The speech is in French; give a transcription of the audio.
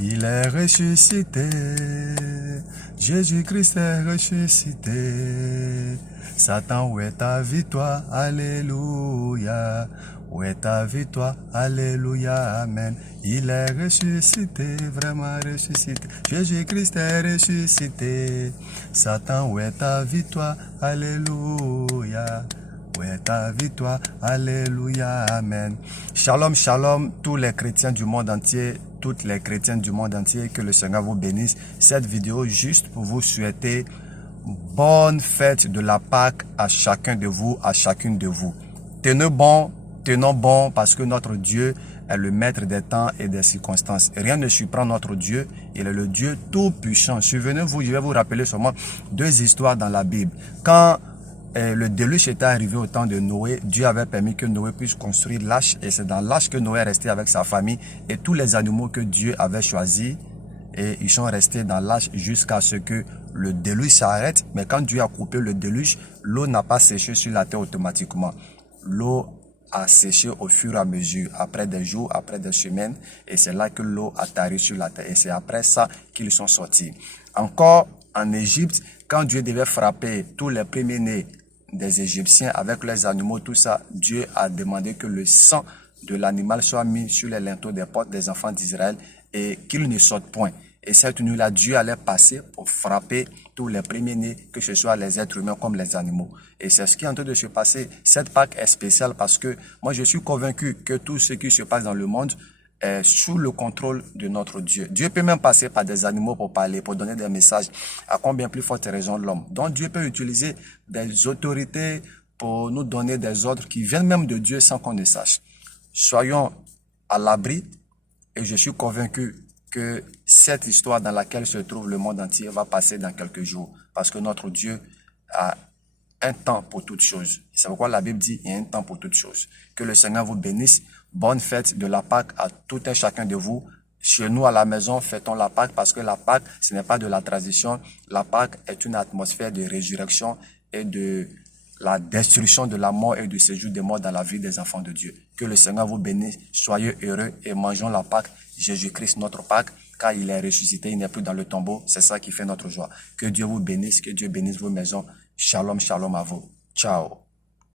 Il est ressuscité, Jésus-Christ est ressuscité. Satan, où est ta victoire? Alléluia. Où est ta victoire? Alléluia, amen. Il est ressuscité, vraiment ressuscité. Jésus-Christ est ressuscité. Satan, où est ta victoire? Alléluia. Où est ta victoire? Alléluia, amen. Shalom, shalom, tous les chrétiens du monde entier, toutes les chrétiennes du monde entier, que le Seigneur vous bénisse. Cette vidéo juste pour vous souhaiter bonne fête de la Pâque à chacun de vous, à chacune de vous. Tenons bon parce que notre Dieu est le maître des temps et des circonstances. Rien ne surprend notre Dieu, il est le Dieu tout-puissant. Souvenez-vous, je vais vous rappeler seulement deux histoires dans la Bible. Quand le déluge était arrivé au temps de Noé, Dieu avait permis que Noé puisse construire l'arche et c'est dans l'arche que Noé est resté avec sa famille et tous les animaux que Dieu avait choisis et ils sont restés dans l'arche jusqu'à ce que le déluge s'arrête. Mais quand Dieu a coupé le déluge, l'eau n'a pas séché sur la terre automatiquement. L'eau a séché au fur et à mesure, après des jours, après des semaines, et c'est là que l'eau a tari sur la terre et c'est après ça qu'ils sont sortis. Encore en Égypte, quand Dieu devait frapper tous les premiers-nés des Égyptiens avec leurs animaux, tout ça, Dieu a demandé que le sang de l'animal soit mis sur les linteaux des portes des enfants d'Israël et qu'ils ne sortent point. Et cette nuit-là, Dieu allait passer pour frapper tous les premiers-nés, que ce soit les êtres humains comme les animaux. Et c'est ce qui est en train de se passer. Cette Pâque est spéciale parce que moi, je suis convaincu que tout ce qui se passe dans le monde est sous le contrôle de notre Dieu. Dieu peut même passer par des animaux pour parler, pour donner des messages. À combien plus forte raison l'homme. Donc Dieu peut utiliser des autorités pour nous donner des ordres qui viennent même de Dieu sans qu'on ne sache. Soyons à l'abri et je suis convaincu que cette histoire dans laquelle se trouve le monde entier va passer dans quelques jours. Parce que notre Dieu a un temps pour toutes choses. C'est pourquoi la Bible dit il y a un temps pour toutes choses. Que le Seigneur vous bénisse. Bonne fête de la Pâque à tout un chacun de vous. Chez nous à la maison, fêtons la Pâque parce que la Pâque, ce n'est pas de la tradition. La Pâque est une atmosphère de résurrection et de la destruction de la mort et du séjour des morts dans la vie des enfants de Dieu. Que le Seigneur vous bénisse. Soyez heureux et mangeons la Pâque. Jésus-Christ, notre Pâque, car il est ressuscité, il n'est plus dans le tombeau. C'est ça qui fait notre joie. Que Dieu vous bénisse, que Dieu bénisse vos maisons. Shalom, shalom à vous. Ciao.